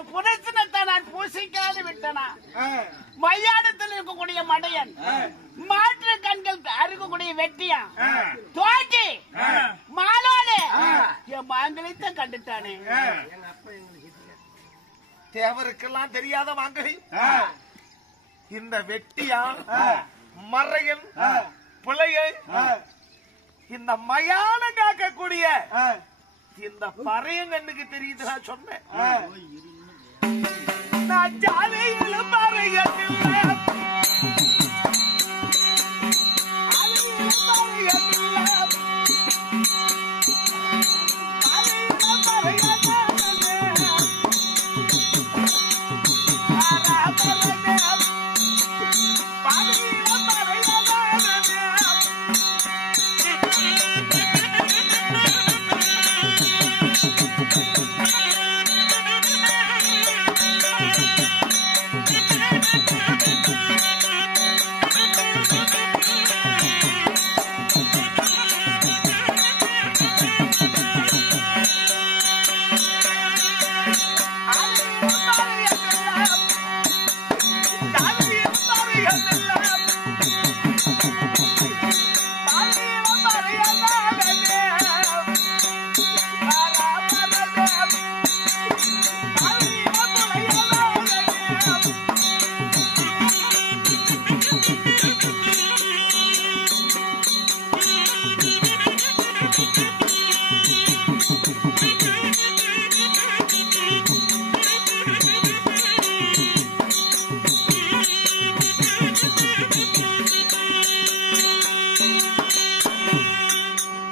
என் புனசனத்தை நான் பூசிக்காது விட்டனா? மையானத்தில் இருக்கக்கூடிய மடையன் மாற்று கண்கள் அருகக்கூடிய வெட்டியா? தோட்டி மாலோடு. என் மாங்கலித்த கண்டுட்டானே. தேவருக்கெல்லாம் தெரியாத மாங்கலி. இந்த வெட்டியா மறையன் பிழையை இந்த மயான காக்கக்கூடிய இந்த பறையங்கண்ணுக்கு தெரியுது நான் சொன்னேன். நான் ஜாதியிலும்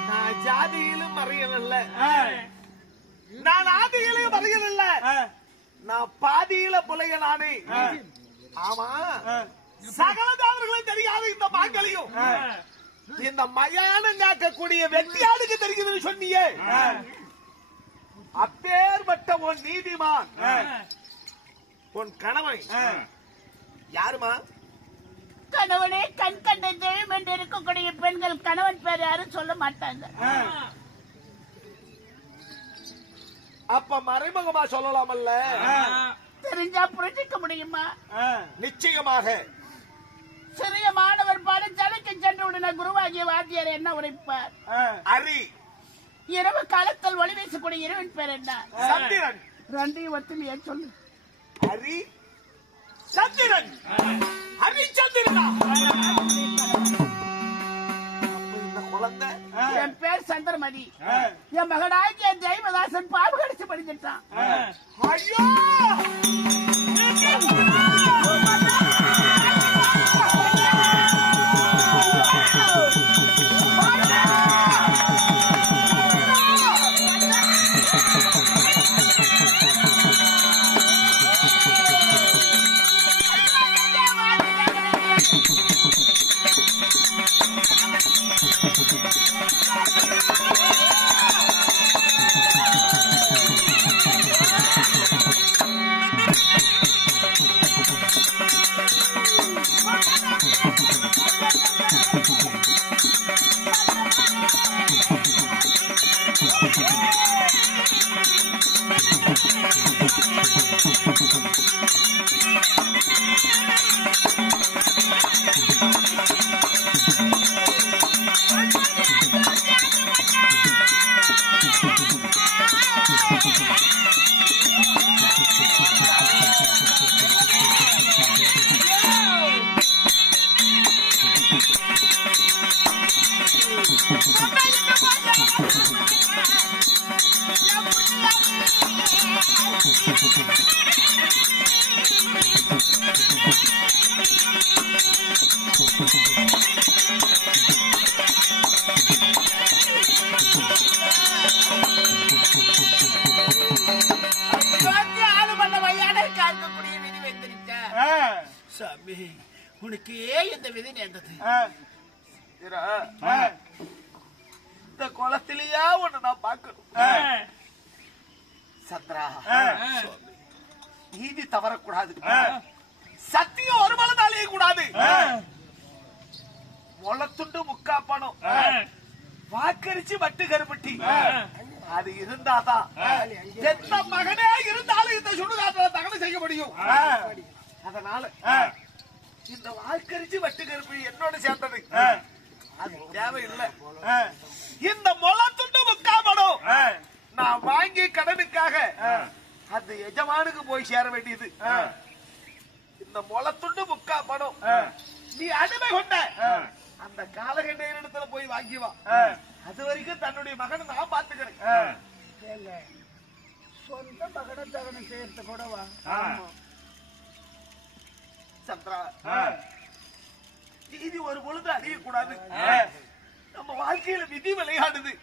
நான் ஜாதியிலும் மறையல நான் பாதியில புலைய நானே ஆமா. சகல தேவர்களும் தெரியாத இந்த மாங்கலையும் இந்த மயானம் காக்கக்கூடிய வெட்டியாளுக்கு தெரியுதுன்னு சொன்னியே? அப்பேற்பட்ட உன் நீதிமான் உன் கணவன். யாருமா? கணவனே கண் கண்ட தெய்வம் என்று இருக்கக்கூடிய பெண்கள் கணவன் பேர் யாரும் சொல்ல மாட்டாங்க. அப்ப மறைமுகமா சொல்லலாமல்ல? தெரிஞ்சா புரிஞ்சிக்க முடியுமா? நிச்சயமாக. சிறிய மாணவர் பாடசாலைக்கு சென்று உடனே குருவாகிய வாத்தியார் என்ன உரைப்பார்? அரி. இரவு காலத்தில் ஒளி வீசக்கூடிய இரவின் பேர் என்ன? சந்திரன். ரெண்டையும் ஒத்துமையா சொல்லு? ஹரி சந்திரன். இந்த குழந்தை? என் பேர் சந்திரமதி. என் மகனாகிய ஜெயமதாசன் பாம்பு கடிச்சு படிச்சிட்டான். ஐயோ! இந்த விதி நேர்ந்தது இந்த குளத்திலேயா ஒண்ணு நான் சந்திரா நீதி தவறக்கூடாது. சத்தியம் ஒரு மனதாலே கூடாது முளத்துண்டு முக்கா பணம் வாக்கரிச்சு வட்டு கருப்பட்டி. அது இருந்தாதான் எந்த மகனே இருந்தாலும் இந்த சுடுகாட்டுல வரும் அதனால இந்த வாக்கரிச்சு வட்டு கருப்பு என்னோட சேர்ந்தது. அது தேவையில்லை. இந்த முளை துண்டு முக்காமடும் நான் வாங்கி கடனுக்காக அந்த எஜமானுக்கு போய் சேர வேண்டியது. இந்த முளை துண்டு முக்கா பணம் நீ அடிமை கொண்ட. அந்த காலகண்ட இடத்துல போய் வாங்கி வா. அது வரைக்கும் தன்னுடைய மகனை நான் பாத்துக்கிறேன் சொந்த மகன தகனம் செய்யறது கூடவா சந்திரா. இது ஒரு பொழுது அழியக்கூடாது. நம்ம வாழ்க்கையில விதி விளையாடுது.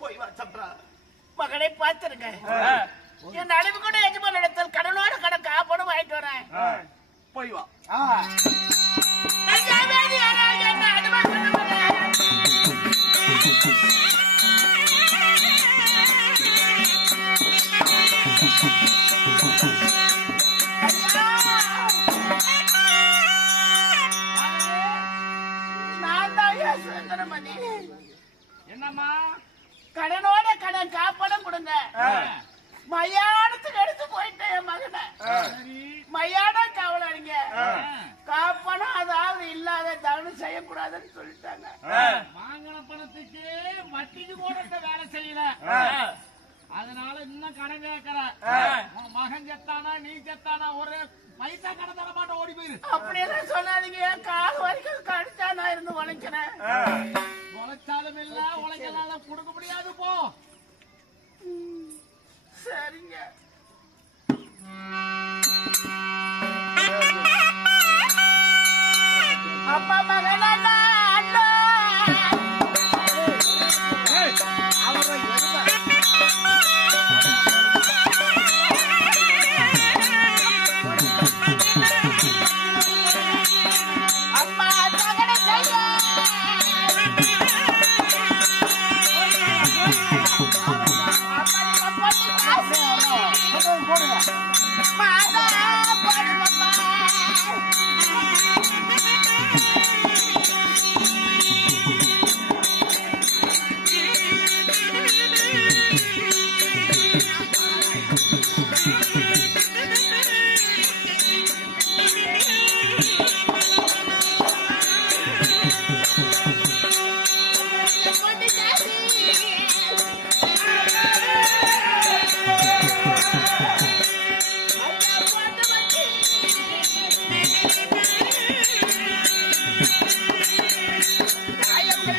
போய் வா சந்திரா. மகனை பார்த்திருங்க. என் அழிவு கூட எஜமான் இடத்தில் கடனோட கடன் காப்படும் வாங்கிட்டு வரேன். போய் வா. செய்யக்கூடாதுன்னு சொல்லிட்டாங்க. வாங்கின பணத்துக்கு வட்டிக்கு கூட வேலை செய்யல. அதனால இன்னும் கடன் கேட்கற மகன் செத்தானா நீ செத்தானா ஒரு பைசா கடன் தர மாட்டேன் ஓடி போயிரு. அப்படியெல்லாம் சொல்லாதீங்க என் கால் வரைக்கும் கடிச்சா நான் இருந்து உழைக்கிறேன். உழைச்சாலும் இல்ல உழைக்கலால கொடுக்க முடியாது போ. சரிங்க. அப்பா மகனா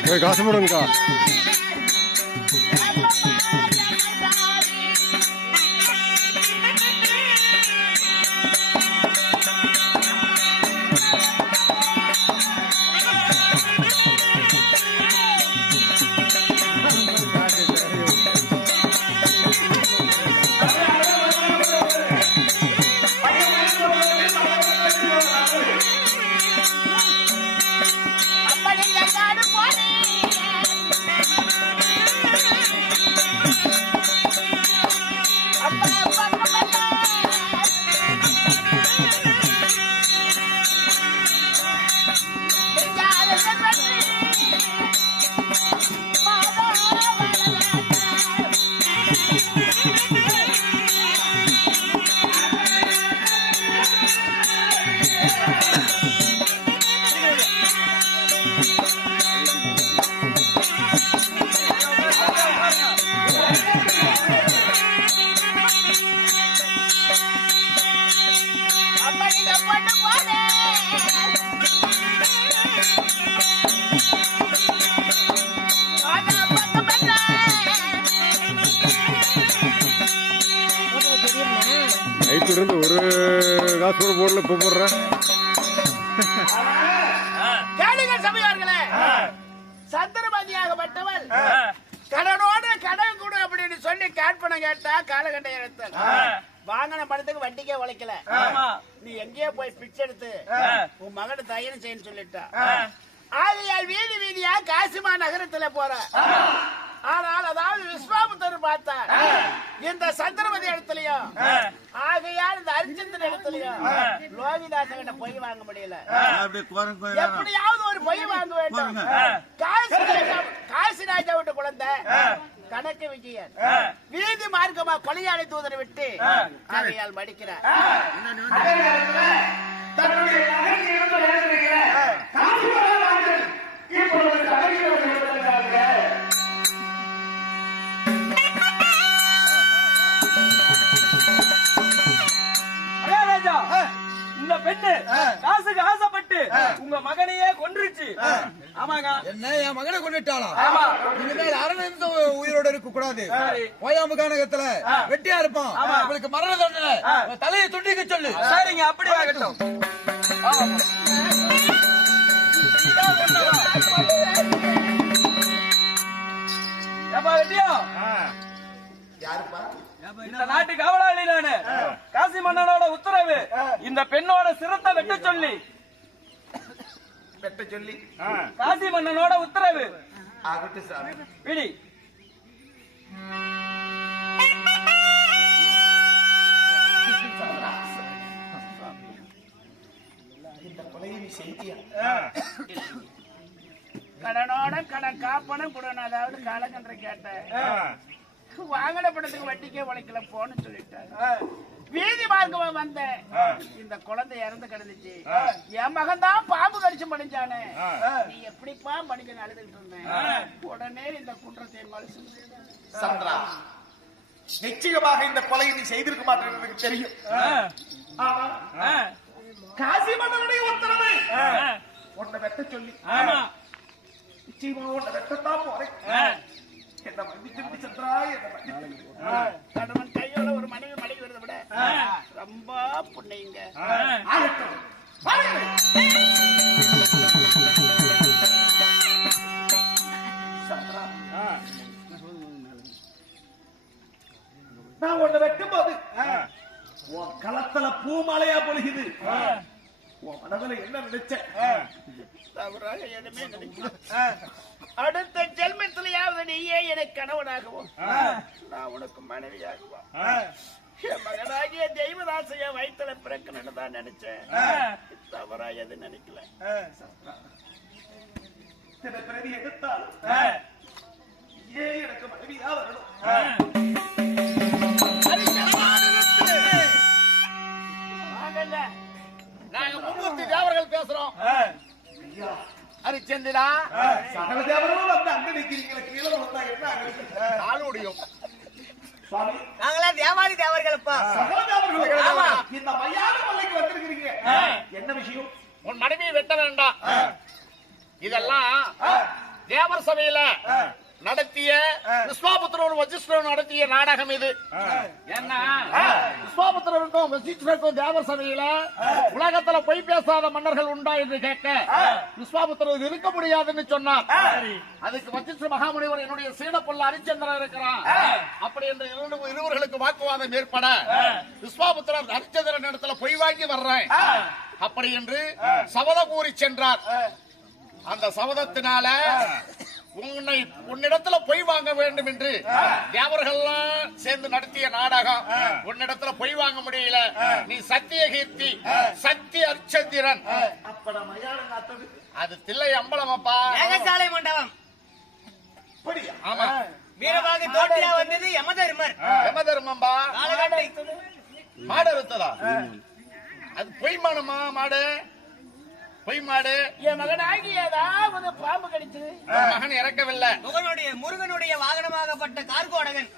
போய் காசு போடுங்கக்கா நைட்டு இருந்து ஒரு காசு கூட போடல இப்போ போடுறேன். சபையார்களே. சந்திரமதியாகப்பட்டவள் கடனோட கடன் கொடு அப்படின்னு சொல்லி கேட்பனை கேட்டா காலகட்ட இடத்தில் வாங்கின பணத்துக்கு வட்டிக்கே உழைக்கல. நீ எங்கேயோ போய் பிச்சை எடுத்து உன் மகனை தயனம் செய்யன்னு சொல்லிட்டா. ஆகையால் வீதி வீதியா காசிமா நகரத்துல போற ஆனால் அதாவது விஸ்வாமுத்தர் பார்த்தார். இந்த சந்திரமதி இடத்துலயும் ஆகையால் இந்த அரிச்சந்திரன் இடத்துலயும் லோகிதாச கிட்ட பொய் வாங்க முடியல. எப்படியாவது ஒரு பொய் வாங்க வேண்டும். காசி ராஜா காசி ராஜா விட்டு குழந்தை கணக்கு விஜயன். வீதி மார்க்கமா கொலையாளி தூதரை விட்டு ஆகையால் மடிக்கிறார். தன்னுடைய மகன் இறந்த வேதனையில காசு இப்பொழுது கடையில் வந்திருக்கிறாங்க. இந்த பெண்ணு காசுக்கு ஆசைப்பட்டு உங்க மகனையே கொன்றுச்சு. ஆமாங்க என்ன என் மகனை கொண்டுட்டாளா ஆமா. இனிமேல் அரை நிமிஷம் உயிரோட இருக்க கூடாது சரி. ஓயாம கானகத்துல வெட்டியா இருப்பான். அவளுக்கு மரண தண்டனை. தலையை துண்டிக்க சொல்லு. சரிங்க அப்படி ஆகட்டும். ஆமா. இந்த நாட்டு காவலாளி நானு காசி மன்னனோட உத்தரவு இந்த பெண்ணோட சிரத்தை வெட்ட சொல்லி. வெட்ட சொல்லி? காசி மன்னனோட உத்தரவு. பிடி இந்த கொலையை நீ செய்தியா கடனோட கடன் காப்பணம் கொடுக்கணும் அதாவது காலகன்ற கேட்டேன் வாங்கின பணத்துக்கு வட்டிக்கே உழைக்கல போன்னு சொல்லிட்டாரு. வீதி மார்க்கமா வந்த இந்த குழந்தை இறந்து கிடந்துச்சு. என் மகன் தான் பாம்பு கடிச்சு மடிஞ்சானே. நீ எப்படிப்பா மடிஞ்சு அழுதுகிட்டு இருந்தேன் உடனே இந்த குன்றத்தை சந்திரா நிச்சயமாக இந்த கொலையை நீ செய்திருக்க மாட்டேன்னு எனக்கு தெரியும். காசி மன்னனுடைய உத்தரவு. உன்னை வெட்ட சொல்லி. நிச்சயமா உன்னை வெட்டத்தான் போறேன். என்ன மன்னிச்சு சந்திரா என்ன மன்னிச்சு கணவன் கையோட ஒரு மனைவி மனைவி வருதை விட ரொம்ப. சந்திரா. நான் உன்னை வெட்டும் போது களத்துல பூமாலையா பொழுகுது உன் மனதுல என்ன நினைச்ச? தவறாக எதுவுமே நினைக்கல. அடுத்த ஜென்மத்திலேயாவது நீயே எனக்கு கணவனாகவும் நான் உனக்கு மனைவியாகுவோம் என் மகனாகிய தெய்வதாசைய வயிற்றுல பிறக்கணும்னு தான் நினைச்சேன். தவறா எது நினைக்கல. சில பிறவி எடுத்தாலும் ஏன் எனக்கு மனைவியா வரணும். நாங்க முன்னூத்தி தேவர்கள் பேசுறோம். ஐயா ஹரிச்சந்திரா சகல தேவர்களும் வந்து அங்க நிக்கிறீங்களே கீழே வந்தா என்ன ஆளுடையும் தேவாதி தேவர்களப்பா சகல ஆமா. இந்த மையான மலைக்கு வந்திருக்கிறீங்க. என்ன விஷயம்? உன் மனைவியை வெட்ட வேண்டாம். இதெல்லாம் தேவர் சபையில நடத்திய விஸ்வாபுத்திரன் வசிஷ்டரும் நடத்திய நாடகம் இது. என்ன? விஸ்வாபுத்திரருக்கும் வசிஷ்டருக்கும் தேவர் சபையில உலகத்துல பொய் பேசாத மன்னர்கள் உண்டா என்று கேட்க விஸ்வாபுத்திரர் இருக்க முடியாதுன்னு சொன்னார். அதுக்கு வசிஷ்ட மகாமுனிவர் என்னுடைய சீடப்புள்ள ஹரிச்சந்திரன் இருக்கிறான் அப்படி என்று இரண்டு இருவர்களுக்கு வாக்குவாதம் ஏற்பட விஸ்வாபுத்திரர் ஹரிச்சந்திரன் இடத்துல பொய் வாங்கி வர்றேன். அப்படி என்று சபதம் கூறி சென்றார். அந்த சபதத்தினால உன்னை உன்னிடத்துல பொய் வாங்க வேண்டும் என்று தேவர்கள்லாம் சேர்ந்து நடத்திய நாடகம். உன்னிடத்துல பொய் வாங்க முடியல. நீ சத்திய கீர்த்தி சக்தி அர்ச்சந்திரன் அப்ப அது தில்லை அம்பலமப்பா. ஏகசாலை மண்டபம். அப்படியா? ஆமா. வீரபாகு தோட்டியா வந்தது யமதர்மர். யம தர்மம்பா காலகட்டை மாடு அறுத்ததா அது பொய் மானமா மாடு? பொய் மாடு. என் மகனாகி ஏதாவது பாம்பு கடிச்சது. மகன் இறக்கவில்லை. முகனுடைய முருகனுடைய வாகனமாகப்பட்ட கார்கோடகன்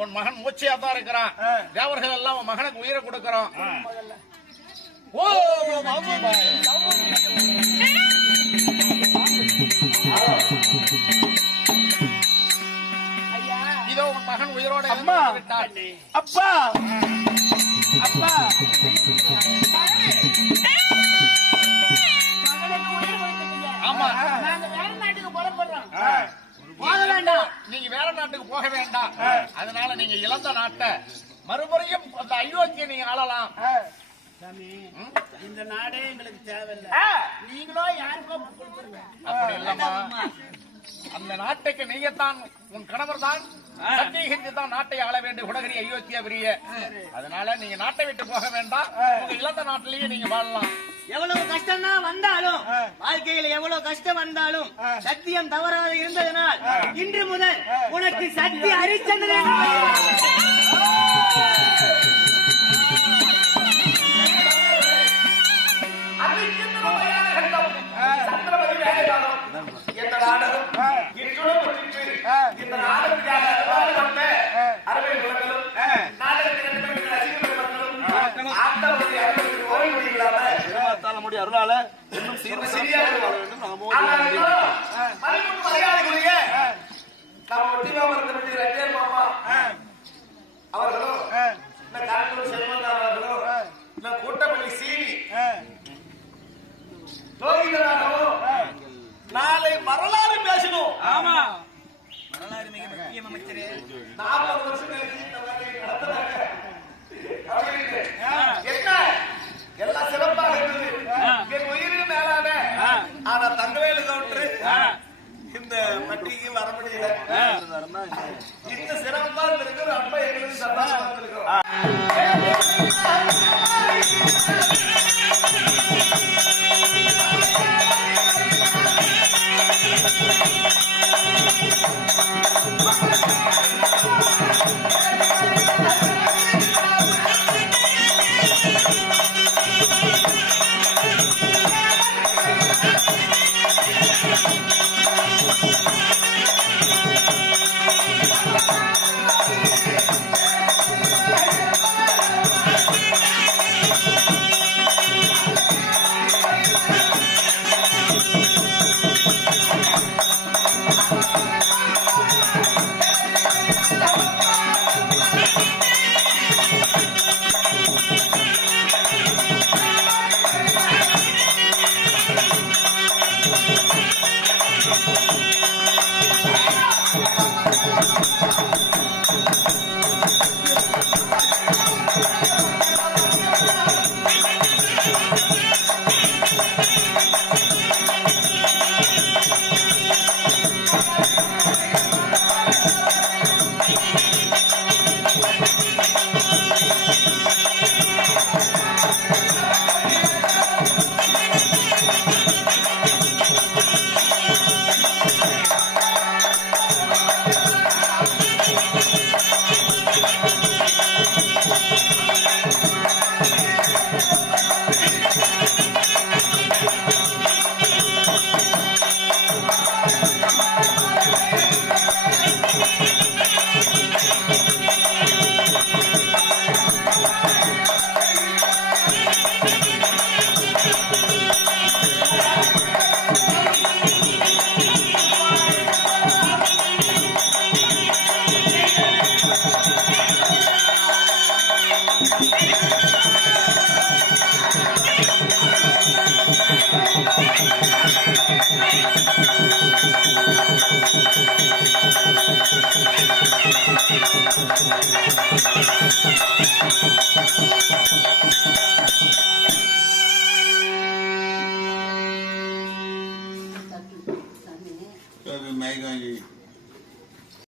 உன் மகன் மூச்சையா தான் இருக்கிறான். தேவர்கள் எல்லாம் உன் மகனுக்கு உயிரை கொடுக்கிறோம். ஓ இதோ உன் மகன் உயிரோட விட்டான் அப்பா. அப்பா. நீங்க வேற நாட்டுக்கு போக வேண்டாம். அதனால நீங்க இழந்த நாட்டை மறுபடியும் அந்த அயோத்தியை நீங்க ஆளலாம். இந்த நாடே எங்களுக்கு தேவையில்லை. நீங்களோ யாருக்கோ கொடுத்துருங்க. அப்படி இல்லம்மா. அந்த நாட்டுக்கு நீயத்தான் உன் கணவர் தான் சத்தியகிரி தான் நாட்டை ஆள வேண்டிய குடகிரி அயோத்தியா பெரிய. அதனால நீங்க நாட்டை விட்டு போக வேண்டாம். உங்க இழந்த நாட்டிலேயே நீங்க வாழலாம். எவ்வளவு கஷ்டம் தான் வந்தாலும் வாழ்க்கையில எவ்வளவு கஷ்டம் வந்தாலும் சத்தியம் தவறாக இருந்ததனால் இன்று முதல் உனக்கு சக்தி ஹரிச்சந்திரன் நாற்பது வருஷம் கழிச்சு இந்த வேலையை நடத்துறாங்க. அப்படின்னு. என்ன? எல்லாம் சிறப்பாக இருந்தது. என் உயிரின் மேலான ஆனா தங்கவேலு கவுண்டரு இந்த பட்டிக்கு வர முடியல இந்த சிறப்பா இருக்கிற அப்ப எங்களுக்கு சந்தோஷமா